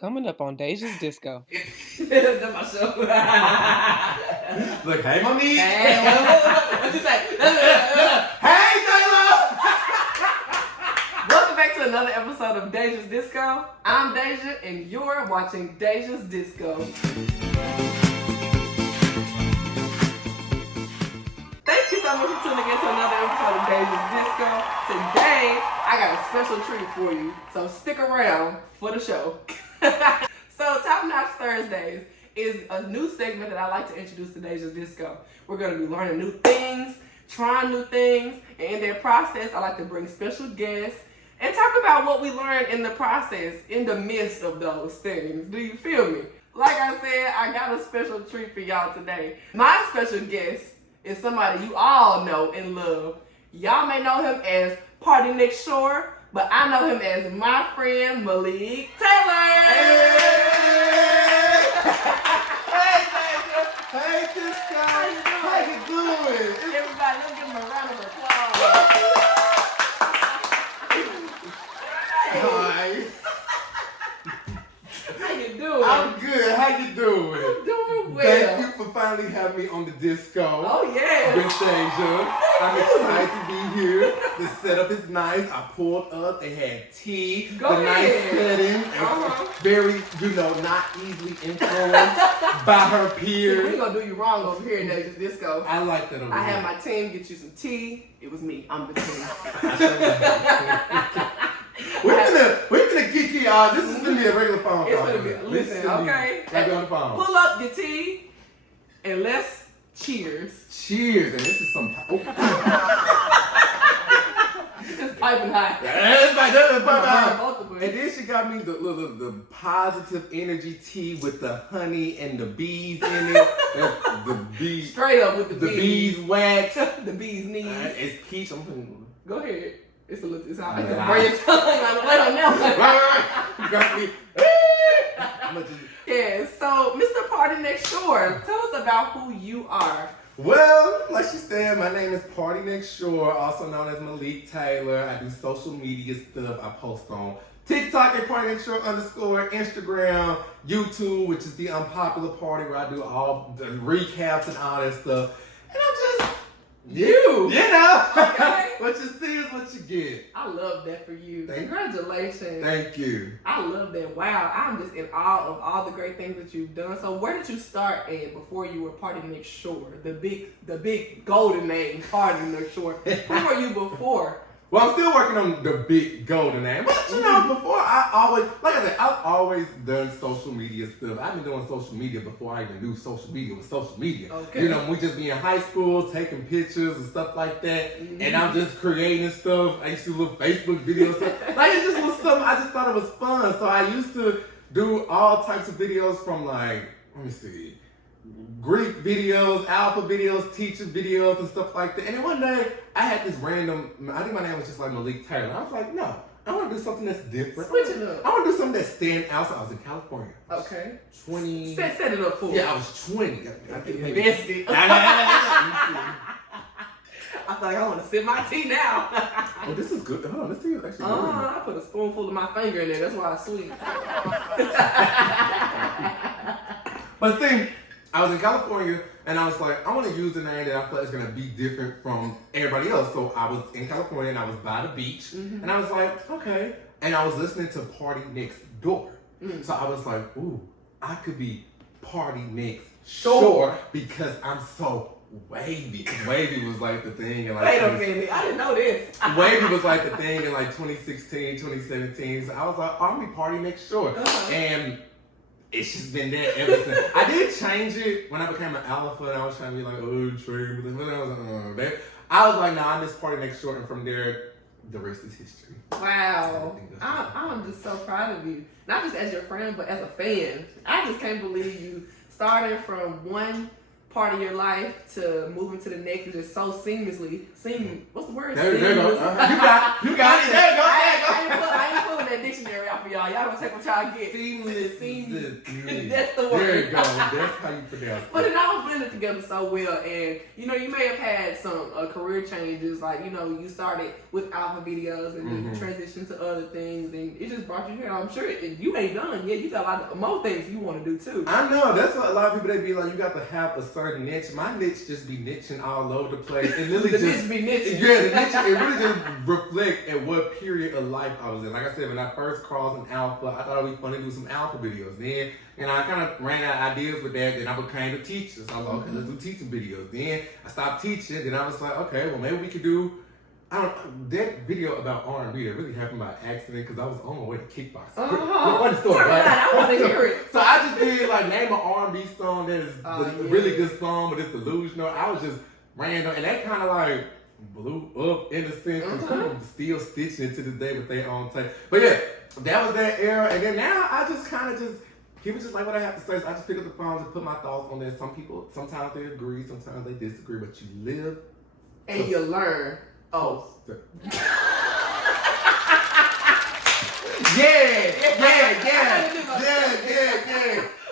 Coming up on Deja's Disco. That's my show. Look, hey, Monique. Hey, what you say? Hey, Taylor. Welcome back to another episode of Deja's Disco. I'm Deja, and you're watching Deja's Disco. Thank you so much for tuning in to another episode of Deja's Disco. Today, I got a special treat for you, so stick around for the show. So, Top Notch Thursdays is a new segment that I like to introduce to Deja's Disco. We're going to be learning new things, trying new things, and in that process, I like to bring special guests and talk about what we learned in the process, in the midst of those things. Do you feel me? Like I said, I got a special treat for y'all today. My special guest is somebody you all know and love. Y'all may know him as Party Next Shore, but I know him as my friend Malik Taylor. Hey, hey, this guy. How you doing? Everybody, let's give him a round of applause. Hi. How you doing? I'm good. How you doing? I'm doing well. Thank you for finally having me on the disco. Oh, yeah. With Deja. I'm excited to be here. The setup is nice. I pulled up. They had tea. Go the ahead. Nice setting. Very, not easily influenced by her See, peers. we gonna do you wrong over here in Deja's Disco. I like that over I here. had my team get you some tea. It was me. I'm the team. We're gonna kick you out. This is gonna be a regular phone It's call. gonna be, listen, okay? Like on the phone. Pull up the tea and let's cheers. Cheers, and this is some. It's piping hot. Both of us. And then she got me the positive energy tea with the honey and the bees in it. the bees. Straight up with the bees wax. The bees knees. It's peach. I'm putting. Go ahead. It's a little. It's hot. I Yeah. can burn your tongue on the way on that one. You got me. I'm gonna just- Yeah. So, Mr. Party Next Shore, tell us about who you are. Well, like she said, my name is Party Next Shore, also known as Malik Taylor. I do social media stuff. I post on TikTok at Party Next Shore _ Instagram, YouTube, which is the unpopular party where I do all the recaps and all that stuff. And I'm just you know. Okay. What you see is what you get. I love that for you. Thank you. Congratulations. Thank you. I love that. Wow. I'm just in awe of all the great things that you've done. So where did you start at before you were Party Next Shore? The big golden name, Party Next Shore. Who were you before? Well, I'm still working on the big golden name. But you know, before I've always done social media stuff. I've been doing social media before I even knew social media was social media. Okay. You know, we just be in high school taking pictures and stuff like that. And I'm just creating stuff. I used to do little Facebook videos. Like it just was something, I just thought it was fun. So I used to do all types of videos from like, let me see, Greek videos, alpha videos, teacher videos, and stuff like that. And then one day, I had this random, I think my name was just like Malik Taylor. I was like, no, I want to do something that's different. Switch it up. I want to do something that stand out. So I was in California. Okay. 20. Set it up for Yeah, I was 20. I think maybe. Invested. I I feel like I want to sip my tea now. Oh, this is good. Hold on, this tea is actually good. I put a spoonful of my finger in there. That's why it's sweet. But the thing, I was in California, and I was like, I want to use a name that I feel is going to be different from everybody else. So I was in California, and I was by the beach, and I was like, okay. And I was listening to Party Next Door. So I was like, ooh, I could be Party Next Shore because I'm so wavy. Wavy was like the thing. And like Wait a minute. I didn't know this. Wavy was like the thing in like 2016, 2017. So I was like, I'm going to be Party Next Shore. And it's just been there ever since. I did change it when I became an alpha, and I was trying to be like, oh, trade. But I was like, oh, that. I was like, nah, I'm just Party Next Shore, and from there, the rest is history. Wow. I'm just so proud of you. Not just as your friend, but as a fan. I just can't believe you started from one part of your life to moving to the next and just so seamlessly. What's the word? There you go. You got it. There you go. I ain't pulling that dictionary out for y'all. Y'all gonna take what y'all get. Seamless. That's the word. There you go. That's how you pronounce it. But it all blended together so well, and you know, you may have had some career changes, like you know, you started with alpha videos, and then you transitioned to other things, and it just brought you here. I'm sure if you ain't done yet, you got a lot of more things you want to do too. I know, that's what a lot of people, they be like, you got to have a certain niche. My niche just be niching all over the place. It literally The just niche be niching. Yeah, the niche, it really just reflect at what period of life I was in. Like I said, when I first crossed an alpha, I thought it would be fun to do some alpha videos. Then, you know, I kind of ran out of ideas with that. Then I became a teacher. So I was like, okay, let's do teaching videos. Then I stopped teaching. Then I was like, okay, well, maybe we could do, that video about R&B that really happened by accident because I was on my way to kickboxing. What story, right? I want to hear it. So I just did like name an R&B song that is a really good song, but it's delusional. I was just random, and that kind of like blew up in a sense. Because people still stitching it to this day with their own take. But yeah, that was that era, and then now I just kind of just. People just like what I have to say, so I just pick up the phone and put my thoughts on there. Some people, sometimes they agree, sometimes they disagree, but you live and you learn. Oh. Yeah.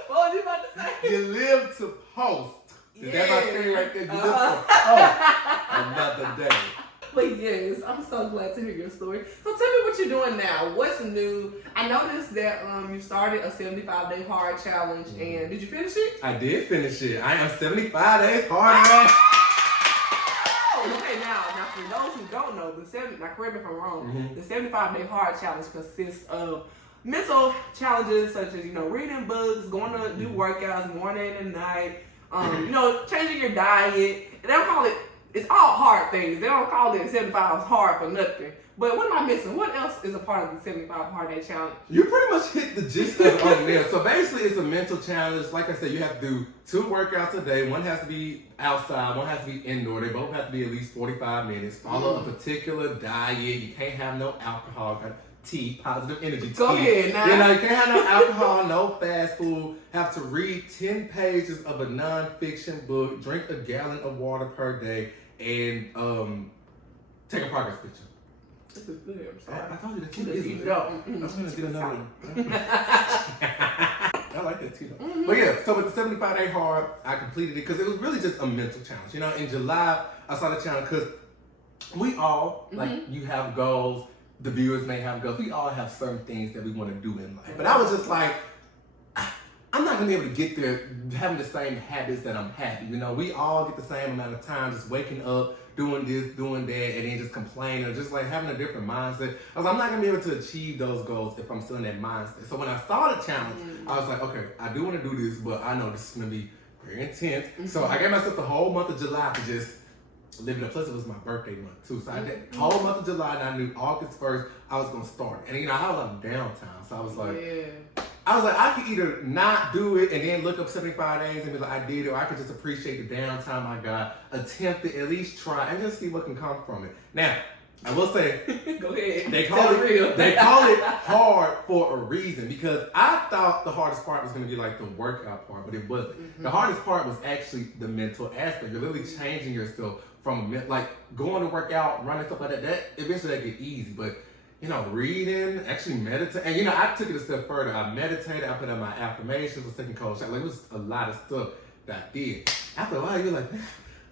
What was you about to say? You live to post. Is that my thing right there? You live to post another day. But yes, I'm so glad to hear your story. So tell me what you're doing now. What's new? I noticed that you started a 75-day hard challenge, and did you finish it? I did finish it. I am 75 days hard. Okay, now for those who don't know, now correct me if I'm wrong, the 75-day hard challenge consists of mental challenges such as, you know, reading books, going to do workouts morning and night, you know, changing your diet. And they don't call it, it's all hard things. They don't call it 75 hard for nothing. But what am I missing? What else is a part of the 75 hard day challenge? You pretty much hit the gist of it on there. So basically it's a mental challenge. Like I said, you have to do 2 workouts a day. One has to be outside, one has to be indoor. They both have to be at least 45 minutes. Follow a particular diet. You can't have no alcohol. Tea, positive energy. Go ahead now. You know, you can't have no alcohol, no fast food. Have to read 10 pages of a non-fiction book. Drink a gallon of water per day. And take a progress picture. This is good. I'm sorry. I told you that tea Eat is it good. up. I'm gonna get another one. I like that tea though. But yeah, so with the 75-day hard, I completed it because it was really just a mental challenge. You know, in July, I saw the challenge because we all, like, you have goals, the viewers may have goals. We all have certain things that we want to do in life. But I was just like, I'm not gonna be able to get there having the same habits that I'm happy. You know, we all get the same amount of time just waking up, doing this, doing that, and then just complaining, or just like having a different mindset. I was like, I'm not gonna be able to achieve those goals if I'm still in that mindset. So when I saw the challenge, I was like, okay, I do want to do this, but I know this is gonna be very intense. So I gave myself the whole month of July to just live it up. Plus it was my birthday month too. So I did the whole month of July, and I knew August 1st I was gonna start. And you know, I was on downtown, so I was like, I could either not do it and then look up 75 days and be like, I did it, or I could just appreciate the downtime I got, attempt it, at least try, and just see what can come from it. Now, I will say, go ahead. They call it hard for a reason, because I thought the hardest part was going to be like the workout part, but it wasn't. The hardest part was actually the mental aspect. You're literally changing yourself from like going to work out, running, stuff like that. That eventually that get easy, but you know, reading, actually meditate. And, you know, I took it a step further. I meditated, I put up my affirmations, was taking cold showers. Like, it was a lot of stuff that I did. After a while, you're like, man,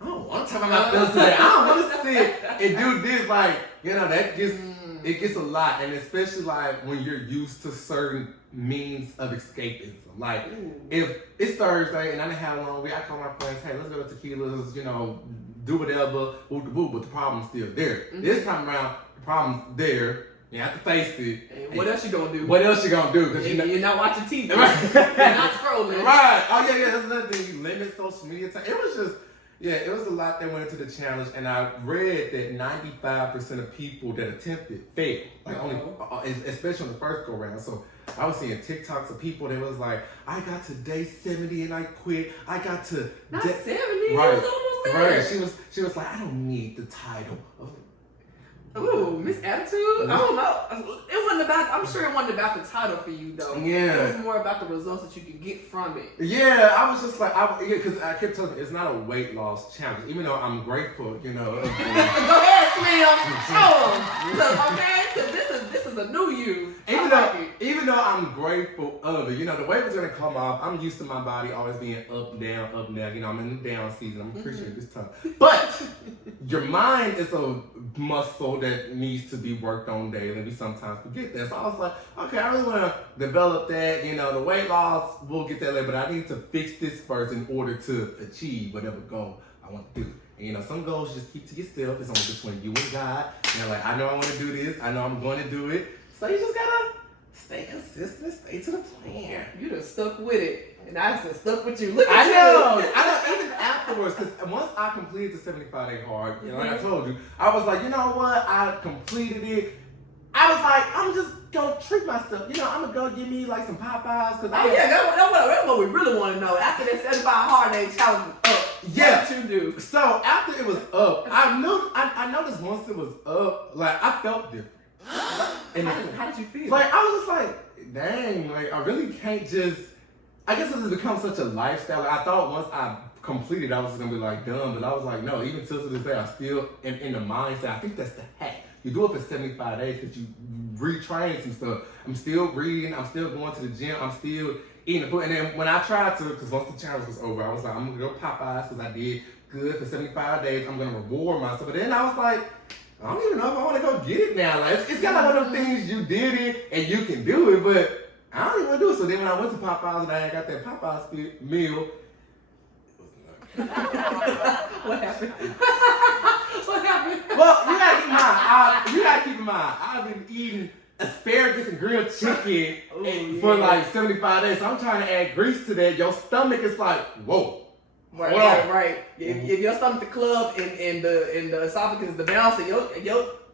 I don't want to talk about this today. I don't want to sit and do this. Like, you know, that gets, it gets a lot. And especially, like, when you're used to certain means of escapism. Like, if it's Thursday and I didn't have a long week, I call my friends, hey, let's go to Tequila's, you know, do whatever, but the problem's still there. This time around, the problem's there. You have to face it. And what else you gonna do? What else you gonna do? Because you're not watching TV. Right. You're not scrolling. Right. Oh yeah, that's another thing. You limit social media time. It was just, it was a lot that went into the challenge, and I read that 95% of people that attempted failed. Like only, especially on the first go round. So I was seeing TikToks of people that was like, I got to day 70 and I quit. I got to not 70. Right. It was almost there. Right. She was like, I don't need the title of. Ooh, Miss Attitude? I don't know. It wasn't about, I'm sure it wasn't about the title for you though. Yeah. It was more about the results that you could get from it. Yeah, I was just like, because I kept telling you, it's not a weight loss challenge, even though I'm grateful, you know. Go ahead, Slim. Show them. Okay? Because this is is a new you. Even though I'm grateful of it, the wave is gonna come off. I'm used to my body always being up, down, up, down. I'm in the down season. I'm appreciating this time. But your mind is a muscle that needs to be worked on daily. We sometimes forget that. So I was like, okay, I really want to develop that. The weight loss, we'll get that later, but I need to fix this first in order to achieve whatever goal I want to do. And some goals just keep to yourself. It's only between you and God. Like, I know I want to do this. I know I'm going to do it. So you just gotta stay consistent, stay to the plan. You done stuck with it, and I just stuck with you. Look at I know. Even afterwards, because once I completed the 75-day hard, like I told you, I was like, you know what? I completed it. I was like, I'm just gonna treat myself. I'm gonna go get me like some Popeyes. That's what we really want to know. After that 75 hard day challenge was up, yeah. What did you do? So after it was up, I noticed once it was up, like I felt different. And how did you feel? Like I was just like, dang, like I really can't just. I guess it's become such a lifestyle. Like, I thought once I completed, I was just gonna be like done, but I was like, no. Even till to this day, I still am in the mindset. I think that's the hack. You do it for 75 days because you retrain some stuff. I'm still reading. I'm still going to the gym. I'm still eating the food. And then when I tried to, because once the challenge was over, I was like, I'm gonna go Popeyes because I did good for 75 days. I'm gonna reward myself. But then I was like, I don't even know if I want to go get it now. Like it's kind of one of those things you did it and you can do it, but I don't even want to do it. So then when I went to Popeyes and I got that Popeyes meal, what happened? What happened? Well, you gotta keep in mind, I've been eating asparagus and grilled chicken for like 75 days. So I'm trying to add grease to that. Your stomach is like, whoa. Right. If your stomach the club and the esophagus the bouncer,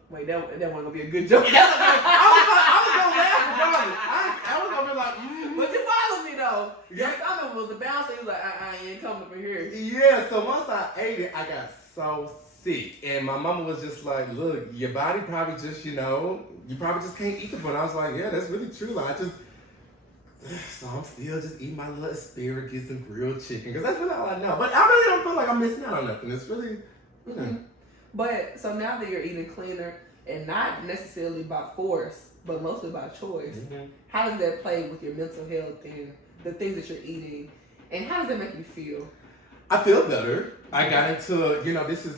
wait, that wasn't gonna be a good joke. I was gonna laugh regardless. I was gonna be like, But you followed me though. Your stomach was the bouncer. You was like, I ain't coming over here. Yeah. So once I ate it, I got so sick, and my mama was just like, look, your body probably just, you probably just can't eat the food. I was like, yeah, that's really true. Like, so I'm still just eating my little asparagus and grilled chicken because that's really all I know. But I really don't feel like I'm missing out on nothing. It's really, But so now that you're eating cleaner and not necessarily by force, but mostly by choice, how does that play with your mental health and the things that you're eating? And how does that make you feel? I feel better. I got into, this is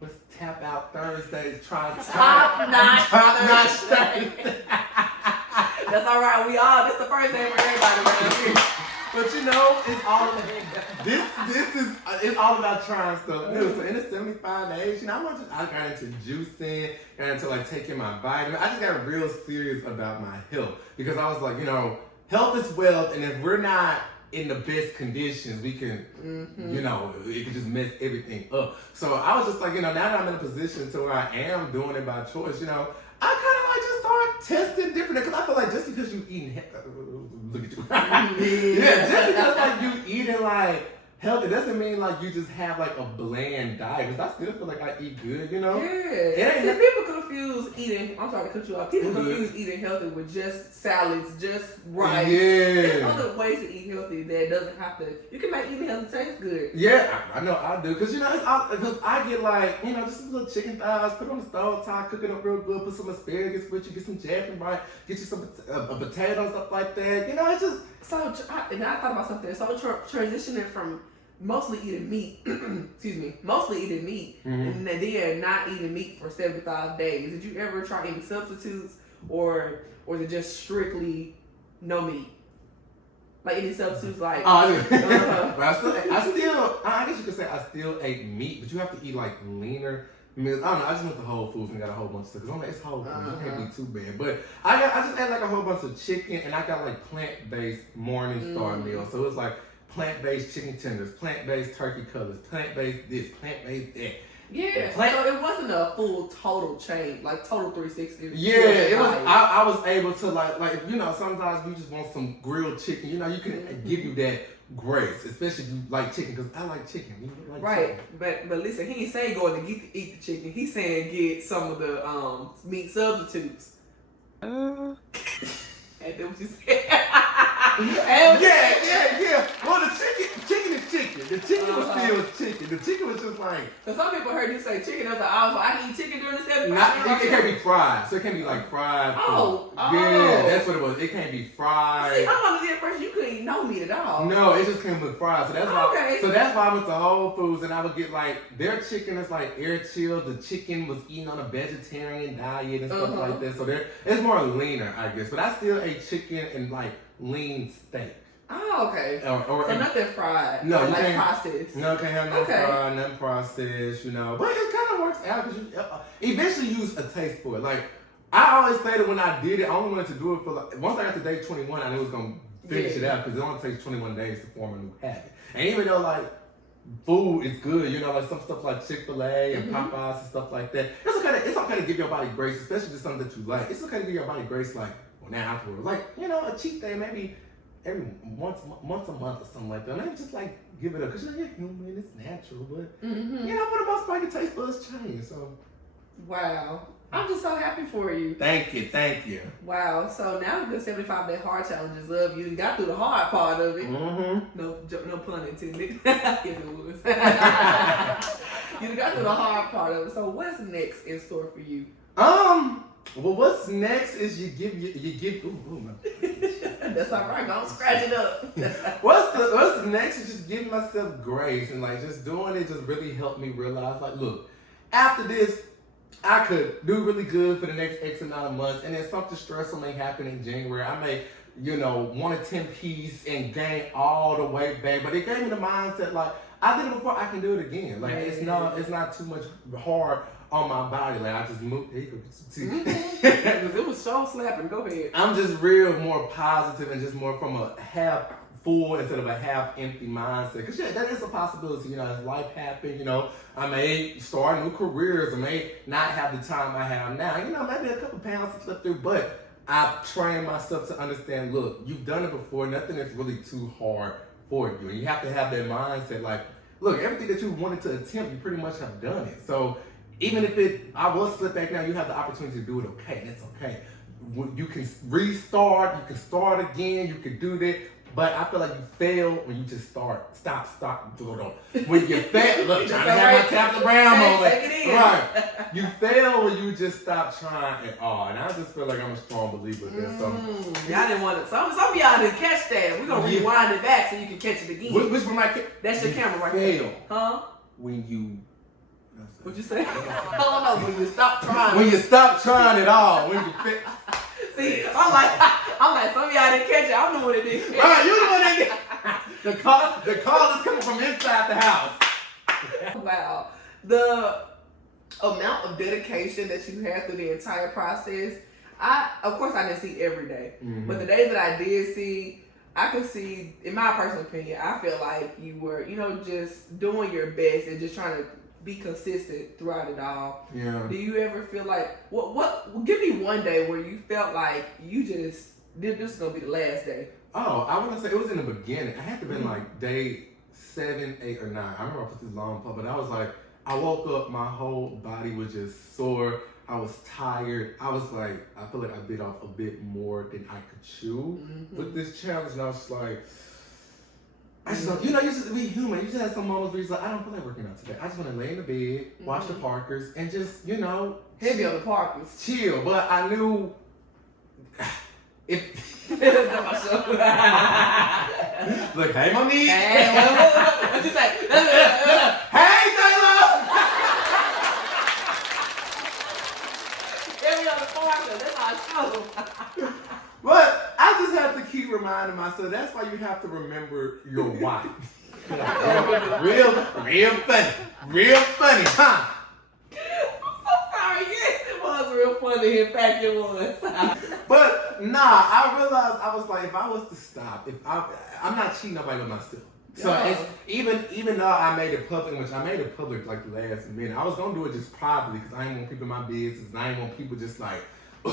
what's Tap Out Thursday. Top notch Thursday. That's all right. This the first day for everybody around here. But it's all it's all about trying stuff new. So in the 75 days, I got into juicing, got into like taking my vitamins. I just got real serious about my health because I was like, health is wealth, and if we're not in the best conditions, we can, it can just mess everything up. So I was just like, now that I'm in a position to where I am doing it by choice, I kind of like just start testing different, because I feel like just because you eating, look at you, just because like you eating like healthy doesn't mean like you just have like a bland diet. Because I still feel like I eat good, Yeah. People confuse eating. I'm sorry to cut you off. People confuse eating healthy with just salads, just rice. Yeah. There's other ways to eat healthy that doesn't have to. You can make eating healthy taste good. Yeah, I know I do. Because because I get like just some little chicken thighs, put it on the stove top, cook it up real good, put some asparagus with you, get some jasmine rice, get you some potatoes, stuff like that. It's just and I thought about something. So transitioning from mostly eating meat, and then not eating meat for 75 days. Did you ever try any substitutes, or was it just strictly no meat? Like any substitutes, like but I guess you could say I still ate meat, but you have to eat like leaner meals. I don't know. I just went to Whole Foods and got a whole bunch of stuff because I'm like, it's Whole Foods. You can't be too bad. But I just ate like a whole bunch of chicken, and I got like plant-based Morningstar meals. So it was like plant-based chicken tenders, plant-based turkey cutlets, plant-based this, plant-based that. Yeah, so it wasn't a full total change, like total 360. Yeah, it was. I was able to like sometimes you just want some grilled chicken. You can give you that grace, especially if you like chicken, because I like chicken. Right, chicken. But listen, he ain't saying go and eat the chicken. He's saying get some of the meat substitutes. And then what you said. Yeah. Well, the chicken is chicken. The chicken was still chicken. The chicken was just like. So some people heard you say chicken. I was like, oh, so I can eat chicken during the 75. It can't be fried. So it can't be like fried. Oh. Yeah, that's what it was. It can't be fried. See, I'm under the impression you couldn't eat no meat at all. No, it just came with fries. So that's why. Okay. So that's why I went to Whole Foods and I would get like their chicken is like air chilled. The chicken was eaten on a vegetarian diet and stuff like that. So it's more leaner, I guess. But I still ate chicken and like lean steak. Oh, okay. So nothing fried. No, like processed. No, can't have nothing fried, nothing processed, you know. But it kind of works out because you eventually use a taste for it. Like, I always say that when I did it, I only wanted to do it for like, once I got to day 21, I knew it was going to finish it out because it only takes 21 days to form a new habit. And even though, like, food is good, you know, like some stuff like Chick-fil-A and Popeyes and stuff like that, it's okay to give your body grace, especially just something that you like. It's okay to give your body grace, like, well, now afterwards. Like, you know, a cheat day, maybe every once a month or something like that. Maybe just like give it up because you're human, it's natural, but you know, for the most part, your taste buds change. So, wow, I'm just so happy for you. Thank you. Wow, so now the 75-day hard challenge is up. You got through the hard part of it. No pun intended. Yes, it was. You got through the hard part of it. So what's next in store for you? Well, what's next is you give. Ooh, that's all right. Don't scratch it up. What's next is just giving myself grace and like just doing it just really helped me realize like, look, after this, I could do really good for the next X amount of months, and then something stressful may happen in January. I may, you know, want a 10-piece and gain all the way back, but it gave me the mindset like I did it before, I can do it again. Like it's not too much hard on my body. Like I just moved. There you go. Because it was so slapping. Go ahead. I'm just real more positive and just more from a half full instead of a half empty mindset. Because yeah, that is a possibility. You know, as life happens, you know, I may start new careers. I may not have the time I have now. You know, maybe a couple pounds to slip through, but I've trained myself to understand, look, you've done it before. Nothing is really too hard for you. And you have to have that mindset like, look, everything that you wanted to attempt, you pretty much have done it. So even if I will slip back now, you have the opportunity to do it okay. And it's okay. You can restart, you can start again, you can do that. But I feel like you fail when you just stop. When you fail, look, trying to have my Tabitha Brown moment. Right. You fail when you just stop trying at all. And I just feel like I'm a strong believer in that. So y'all didn't want it. Some of y'all didn't catch that. We're gonna rewind it back so you can catch it again. Which one that's your camera right there. Huh? When you What'd you say? I don't know. When you stop trying. When you stop trying at all. When you fail. See, I'm like, some of y'all didn't catch it. I don't know what it is. All right, you know what it is. The call is coming from inside the house. Wow. The amount of dedication that you had through the entire process, of course I didn't see every day. But the days that I did see, I could see, in my personal opinion, I feel like you were, you know, just doing your best and just trying to be consistent throughout it all. Yeah. Do you ever feel like give me one day where you felt like you just this is gonna be the last day? Oh, I want to say it was in the beginning. I had to been like day 7, 8, or 9. I remember I put this long pup, but I was like, I woke up, my whole body was just sore. I was tired. I was like, I feel like I bit off a bit more than I could chew with this challenge, and I was like, I just don't, you know, you just be human. You just have some moments where you're like, I don't feel like working out today. I just want to lay in the bed, watch the Parkers, and just, you know, heavy on the Parkers, chill. But I knew if look, hey, mommy. Hey, what you say? Hey, Taylor. Heavy on the Parkers. That's how I show. But I just have to keep reminding myself. That's why you have to remember your why. real funny, huh? I'm so sorry. Yes, it was real funny. In fact, it was. But nah, I realized I was like, if I was to stop, I'm not cheating nobody but myself. So it's even though I made it public, which I made it public like the last minute, I was gonna do it just privately because I didn't want people in my business, and I didn't want people just like. I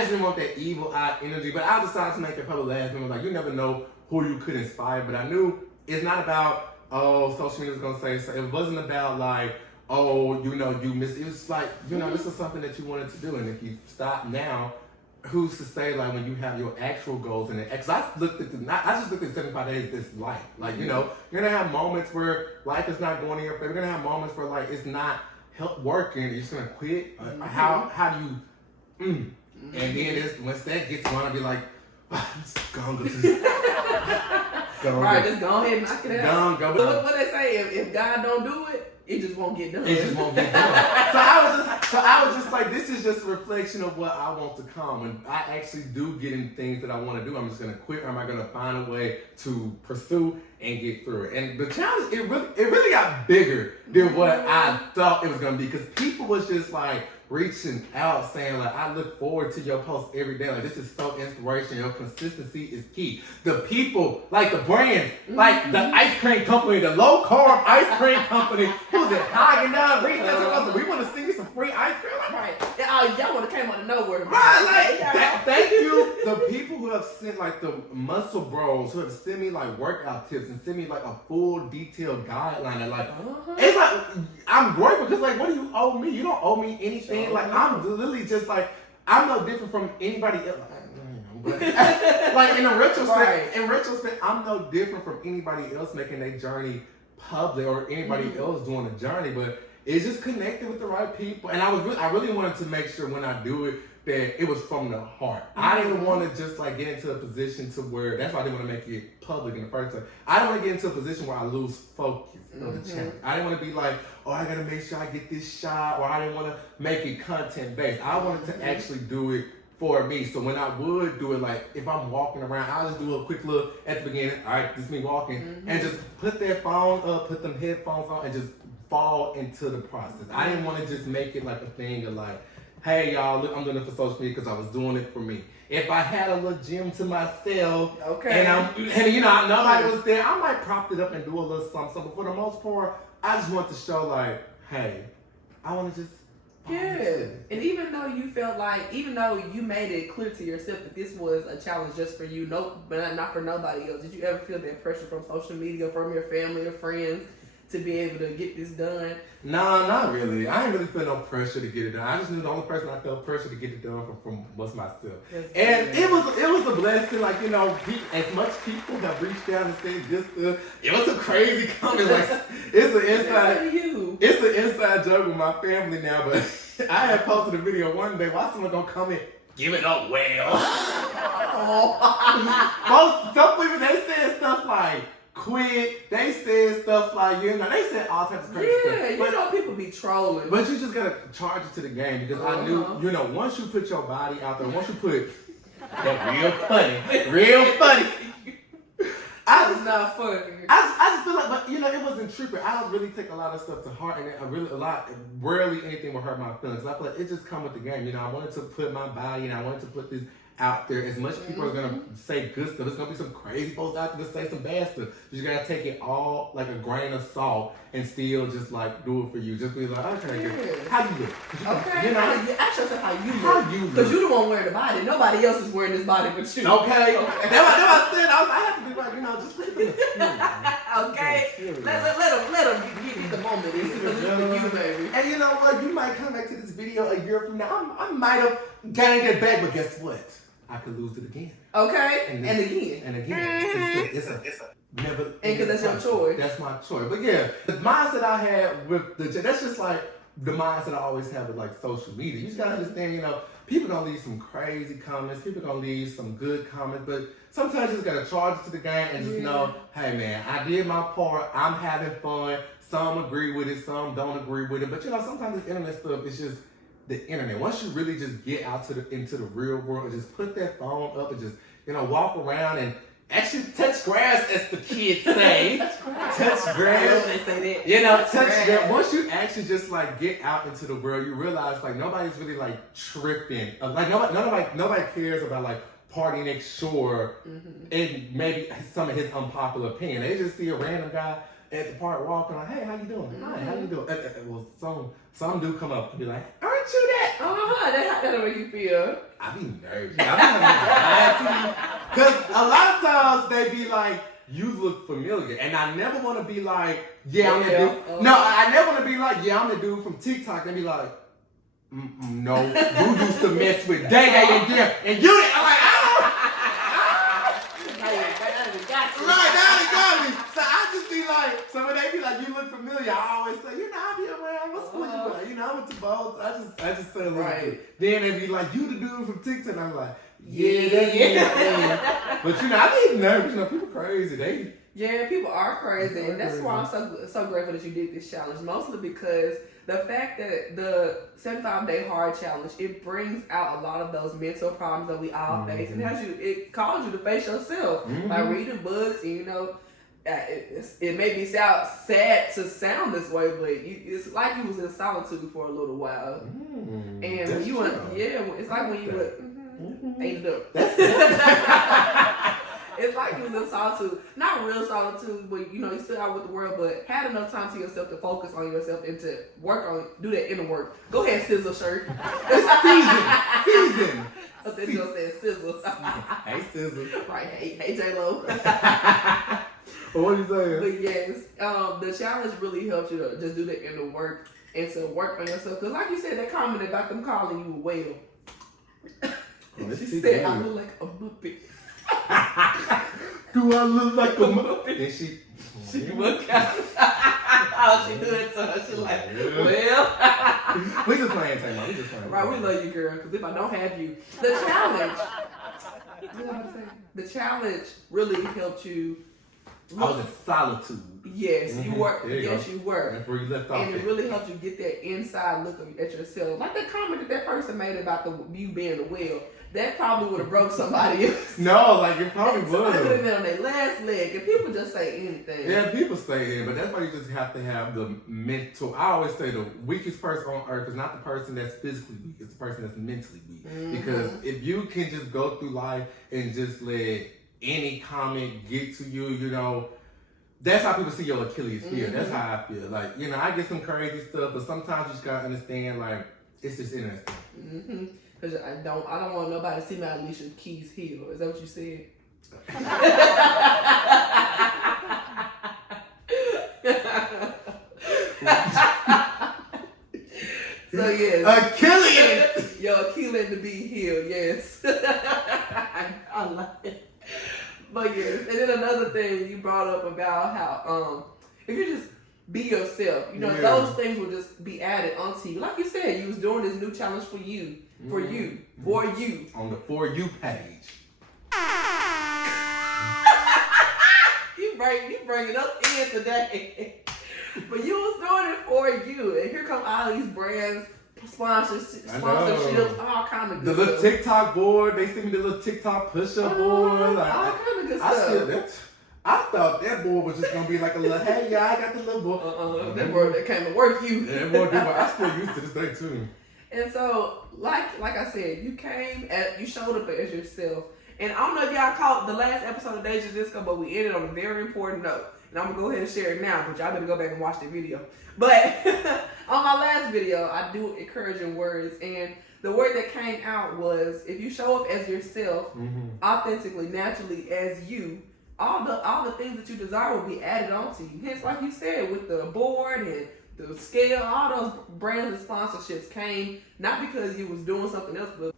just didn't want that evil eye energy, but I decided to make it public last minute. Like, you never know who you could inspire, but I knew it's not about, social media's gonna say so. It wasn't about like, you know, you miss. It was like, you know, this is something that you wanted to do, and if you stop now, who's to say like when you have your actual goals in it? Because I just looked at 75 days this life. Like you know, you're gonna have moments where life is not going in your favor. You're gonna have moments where like it's not working. You're just gonna quit. How do you? And then once that gets on, I'll be like, just go to this. Right, just go ahead and knock it out. Go. So what they say, if God don't do it, it just won't get done. It just won't get done. So I was just like, this is just a reflection of what I want to come. When I actually do get in things that I want to do, I'm just gonna quit, or am I gonna find a way to pursue and get through it? And the challenge, it really got bigger than what I thought it was gonna be, because people was just like reaching out saying like, I look forward to your posts every day. Like this is so inspirational. Your consistency is key. The people, like the brands, like the ice cream company, the low carb ice cream company, who's it? Haagen-Dazs, we want to send you some free ice cream. Right. Y'all would have came out of nowhere. Right, like thank you. The people who have sent like the muscle bros who have sent me like workout tips and sent me like a full detailed guideline. And like it's like I'm grateful because like what do you owe me? You don't owe me anything. Like I'm literally just like I'm no different from anybody else. But like in retrospect, I'm no different from anybody else making their journey public or anybody else doing a journey. But it's just connected with the right people, and I really wanted to make sure when I do it that it was from the heart. I didn't want to just like get into a position to where that's why I didn't want to make it public in the first place. I didn't want to get into a position where I lose focus of the challenge. I didn't want to be like, oh, I gotta make sure I get this shot, or I didn't want to make it content based. I wanted to actually do it for me. So when I would do it, like if I'm walking around, I'll just do a quick look at the beginning. All right, this is me walking, and just put that phone up, put them headphones on, and just fall into the process. I didn't want to just make it like a thing of like, hey y'all, look, I'm doing it for social media because I was doing it for me. If I had a little gym to myself, and you know nobody was there, I might prop it up and do a little something. But for the most part, I just want to show like, hey, I want to just. And even though you felt like, even though you made it clear to yourself that this was a challenge just for you, but not for nobody else, did you ever feel that pressure from social media, from your family or friends, to be able to get this done? No, not really. I didn't really feel no pressure to get it done. I just knew the only person I felt pressure to get it done from was myself. And it was a blessing. Like, you know, as much people have reached out and said this, it was a crazy comment. Like, it's an inside joke with my family now, but I had posted a video one day. Why someone gonna comment, give it up well? Some people, they said stuff like, quit. They said stuff like, you know, they said all types of crazy stuff. Yeah, you know people be trolling. But you just gotta charge it to the game because I knew, you know, once you put your body out there, once you put that real funny. I was not funny. I just feel like, but you know, it wasn't tripping. I don't really take a lot of stuff to heart, and rarely anything will hurt my feelings. I feel like it just come with the game. You know, I wanted to put my body and I wanted to put this out there. As much people are gonna say good stuff, there's gonna be some crazy folks out there to say some bad stuff. You just gotta take it all like a grain of salt and still just like do it for you. Just be like, okay, how you look? Okay, you know, ask yourself how you look. Because you the one wearing the body. Nobody else is wearing this body but you. Okay. That's what I said. I have to be like, you know, just put it in the spirit. Okay. Let them give the moment. It's you, baby. And you know what? You might come back to this video a year from now. I might have gained it back, but guess what? I could lose it again. Okay. And again. And again. It's a never. And because that's your choice. That's my choice. But yeah, the mindset I had with that's just like the mindset I always have with like social media. You just gotta understand, you know, people gonna leave some crazy comments, people gonna leave some good comments, but sometimes you just gotta charge it to the game and just know, hey man, I did my part, I'm having fun. Some agree with it, some don't agree with it. But you know, sometimes this internet stuff is just the internet. Once you really just get out into the real world and just put that phone up and just, you know, walk around and actually touch grass, as the kids say. touch grass. They say that. You know, touch grass. Once you actually just like get out into the world, you realize like nobody's really like tripping. Like nobody cares about like party next door and maybe some of his unpopular opinion. They just see a random guy at the park walking like, hey, how you doing? Hi, how you doing? Well, some dude come up and be like, aren't you that? That'll make you feel. I be nervous. Because a lot of times they be like, you look familiar. And I never want to be like, yeah, I'm the dude. No, I never want to be like, yeah, I'm the dude from TikTok. They be like, No, you used to mess with Deja and Youre, and you didn't. I'm like, right, now they got me. So I just be like, so when they be like, you look familiar, I always say, I be around, what school you go? I went to both. I just say a little bit. Then they be like, you the dude from TikTok. And I'm like, yeah, that's me. But I be nervous. People crazy. People are crazy, and that's why I'm so grateful that you did this challenge. Mostly because the fact that the 75-day hard challenge, it brings out a lot of those mental problems that we all face, and it calls you to face yourself by reading books. And it may be sad to sound this way, but it's like you was in solitude for a little while, and when you it's like when you were ate it up. It's like you was in solitude. Not real solitude, but you still out with the world, but had enough time to yourself to focus on yourself and to do that inner work. Go ahead, Sizzle shirt. It's season. I think you said Sizzle. Hey, Sizzle. Right, hey J-Lo. What you saying? But yes, the challenge really helps you to just do the inner work and to work on yourself. Because like you said, that comment about them calling you a whale. She said, I look like a Muppet. Do I look like a Muppet? And she look out. Oh, she do it to her. She like, well. We just playing, Taylor. We just playing. Right, we love you, girl. Because if I don't have you, the challenge really helped you. I was in solitude. Yes, you were. Yes, you were. That's where you left off. And it really helped you get that inside look at yourself. Like the comment that person made about you being a whale. That probably would have broke somebody else. No, like it probably would have. Could have been on their last leg. And people just say anything. Yeah, people say it, but that's why you just have to have the mental. I always say the weakest person on earth is not the person that's physically weak, it's the person that's mentally weak. Because if you can just go through life and just let any comment get to you, that's how people see your Achilles heel. That's how I feel. Like, I get some crazy stuff, but sometimes you just gotta understand, like, it's just interesting. Because I don't want nobody to see my Alicia Keys heel. Is that what you said? So yes. Achilles! Your Achilles to be healed, yes. I like it. But yes. And then another thing you brought up about how if you just be yourself, those things will just be added onto you. Like you said, you was doing this new challenge for you. For you. On the For You page. You bringing us in today. But you was doing it for you. And here come all these brands, sponsorships, all kind of good stuff. The little TikTok board, they send me the little TikTok push-up board. All kind of good stuff. I thought that board was just gonna be like a little, hey, y'all, I got the little board. That board that came to work you. Yeah, that board, I still used to this day too. And so, like I said, you showed up as yourself. And I don't know if y'all caught the last episode of Deja Disco, but we ended on a very important note. And I'm gonna go ahead and share it now, but y'all better go back and watch the video. But on my last video, I do encouraging words, and the word that came out was, if you show up as yourself, authentically, naturally, as you, all the things that you desire will be added onto you. Hence, like you said, with the board and the scale, all those brands and sponsorships came not because you was doing something else, but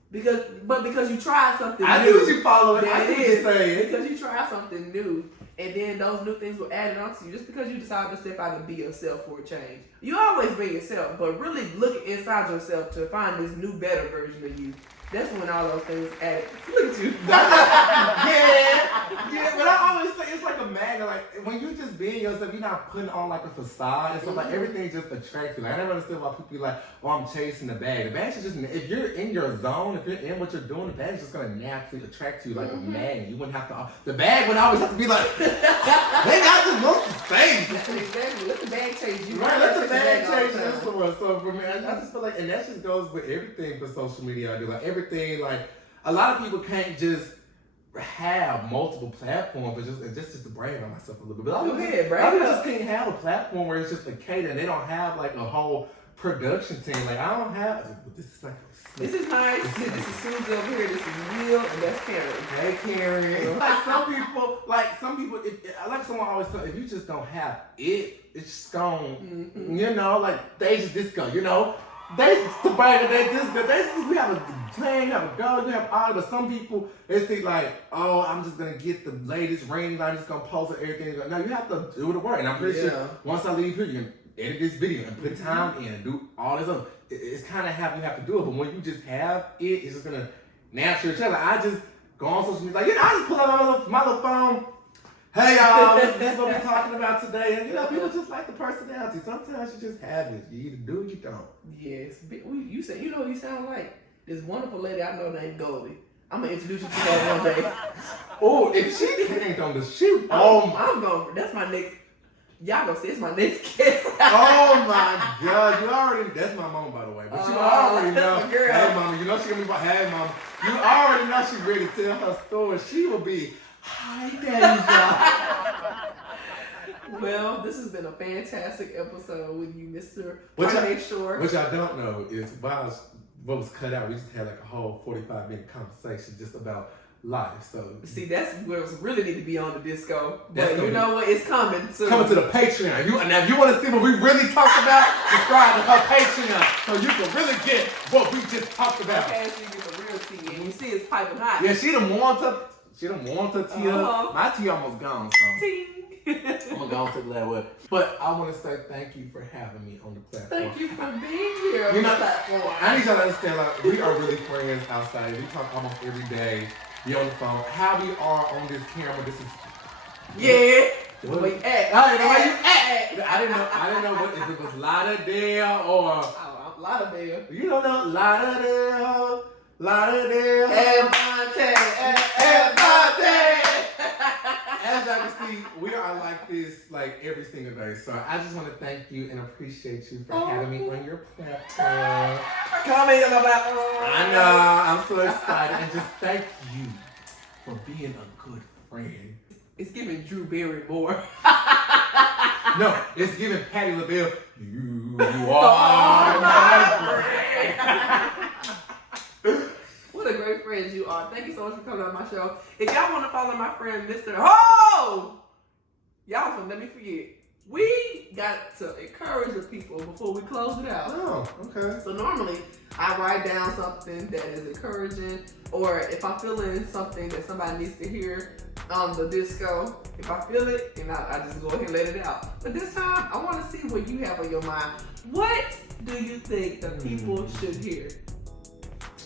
because you tried something new. I knew what you following. I knew what you saying. Because you tried something new, and then those new things were added onto you just because you decided to step out and be yourself for a change. You always be yourself, but really look inside yourself to find this new, better version of you. That's when all those things added. Look at you. Yeah, but I always say it's like a magnet. Like when you just being yourself, you're not putting on like a facade and stuff. Like everything just attracts you. Like I never understood why people be like, "Oh, I'm chasing the bag." The bag is just if you're in your zone, if you're in what you're doing, the bag is just gonna naturally attract you like a magnet. You wouldn't have to. The bag would always have to be like, "Maybe I just want some space." Exactly. Let the bag change you. Right, let the bag change you. So for me, I just feel like, and that just goes with everything for social media. I do like everything. Like a lot of people can't just have multiple platforms, but just to brag on myself a little bit. But a lot of people just can't have a platform where it's just a cater. They don't have like a whole production team. Like I don't have. This is like. This is nice. This is Susie over here. This is Will, and that's Karen. Hey, Karen. Like some people, like someone always tell, if you just don't have it, it's just gone. Like Deja Disco. they to brag that we have a plan, we have a goal, we have all. But some people they think like, oh, I'm just gonna get the latest rings. I'm just gonna post everything. No, you have to do the work. And I'm pretty sure once I leave here, you can edit this video and put time in and do all this stuff. It's kind of how you have to do it. But when you just have it, it's just gonna naturally change. Like I just go on social media, like I just pull out my little phone. Hey y'all, this is what we're talking about today. And people just like the personality. Sometimes you just have it. You either do or you don't. Yes. You say, you know what you sound like? This wonderful lady I know named Goldie. I'm gonna introduce you to her one day. Oh, if she ain't on the shoot, I'm going. That's my next. Y'all gonna say it's my next guest. Oh my God, you already. That's my mom, by the way. But you already know. Girl. Hey, mama, you know she gonna be like, hey, mama. You already know she's ready to tell her story. She will be. Hi, Deja. Well, this has been a fantastic episode with you, Mr. Youre. Which I don't know is what was cut out. We just had like a whole 45-minute conversation just about life. So see, that's where it really need to be on the disco. But you know what? It's coming soon. Coming to the Patreon. Now, if you want to see what we really talked about, subscribe to her Patreon so you can really get what we just talked about. Okay, so you get the real tea, and you see it's piping hot. Yeah, she done warmed up. She done warmed her tea up. My tea almost gone, so I'm gonna go to that way. But I want to say thank you for having me on the platform. Thank you for being here on the platform. I need y'all to understand, like, we are really friends outside. We talk almost every day. Be on the phone. How we are on this camera, this is... Yeah. The way you act. Oh, the way you act. I didn't know what, if it was Lauderdale or... Oh, Lauderdale. You don't know Lauderdale. Lauderdale. Monte. As I can see, we are like this like every single day. So I just want to thank you and appreciate you for having me on your platform. Coming on the platform. I know, I'm so excited. And just thank you for being a good friend. It's giving Drew Barrymore. No, it's giving Patti LaBelle. You are my friend. What a great friend you are. Thank you so much for coming on my show. If y'all want to follow my friend, Mr. Ho! Y'all don't let me forget. We got to encourage the people before we close it out. Oh, okay. So normally, I write down something that is encouraging, or if I'm feeling something that somebody needs to hear on the disco, if I feel it, then I just go ahead and let it out. But this time, I want to see what you have on your mind. What do you think the people should hear?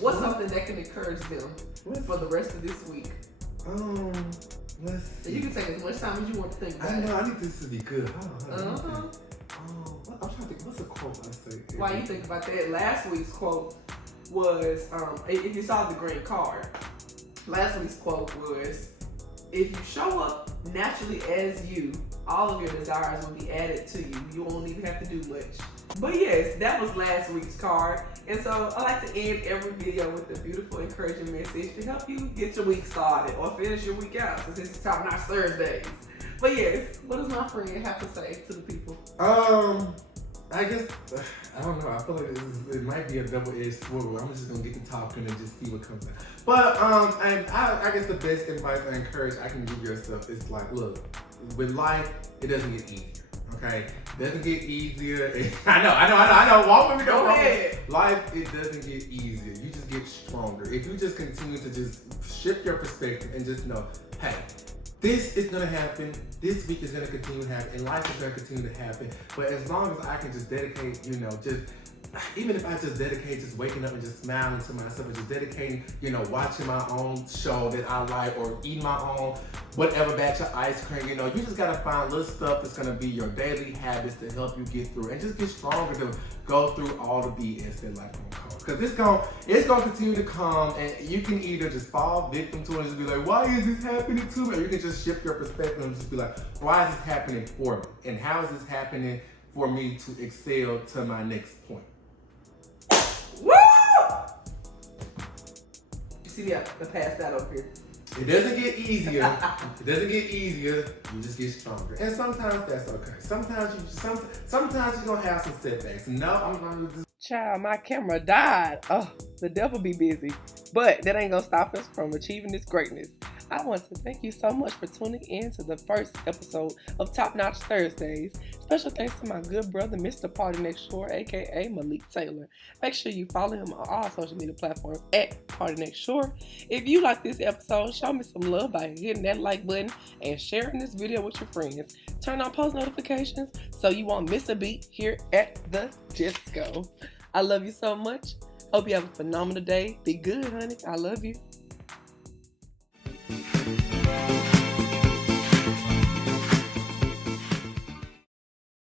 What's something that can encourage them for the rest of this week? Let's see. You can take as much time as you want to think about it. I know, I need this to be good. Uh-huh. I'm trying to think, what's a quote I say? While you think about that, last week's quote was, if you saw the green card, last week's quote was, if you show up naturally as you, all of your desires will be added to you. You won't even have to do much. But yes, that was last week's card. And so I like to end every video with a beautiful, encouraging message to help you get your week started or finish your week out, since it's Top Notch Thursdays. But yes, what does my friend have to say to the people? I guess, I don't know. I feel like it might be a double-edged sword. I'm just going to get to talking and just see what comes out. But and I guess the best advice and encouragement I can give yourself is like, look, with life, it doesn't get easier. Okay? It doesn't get easier. I know. Walk with me, don't walk. Life, it doesn't get easier. You just get stronger. If you just continue to just shift your perspective and just know, hey, this is gonna happen, this week is gonna continue to happen, and life is gonna continue to happen. But as long as I can just dedicate, even if I just dedicate just waking up and just smiling to myself and just dedicating, watching my own show that I like or eating my own whatever batch of ice cream, you just gotta find little stuff that's gonna be your daily habits to help you get through and just get stronger to go through all the BS that life gonna cause. Because it's gonna continue to come, and you can either just fall victim to it and just be like, why is this happening to me? Or you can just shift your perspective and just be like, why is this happening for me? And how is this happening for me to excel to my next point? Woo! You see me, I passed that over here. It doesn't get easier. You just get stronger. And sometimes that's okay. Sometimes you're gonna have some setbacks. No, I'm gonna just... Child, my camera died. Oh, the devil be busy. But that ain't gonna stop us from achieving this greatness. I want to thank you so much for tuning in to the first episode of Top Notch Thursdays. Special thanks to my good brother, Mr. Party Next Shore, aka Malik Taylor. Make sure you follow him on all social media platforms at Party Next Shore. If you like this episode, show me some love by hitting that like button and sharing this video with your friends. Turn on post notifications so you won't miss a beat here at the Disco. I love you so much. Hope you have a phenomenal day. Be good, honey. I love you.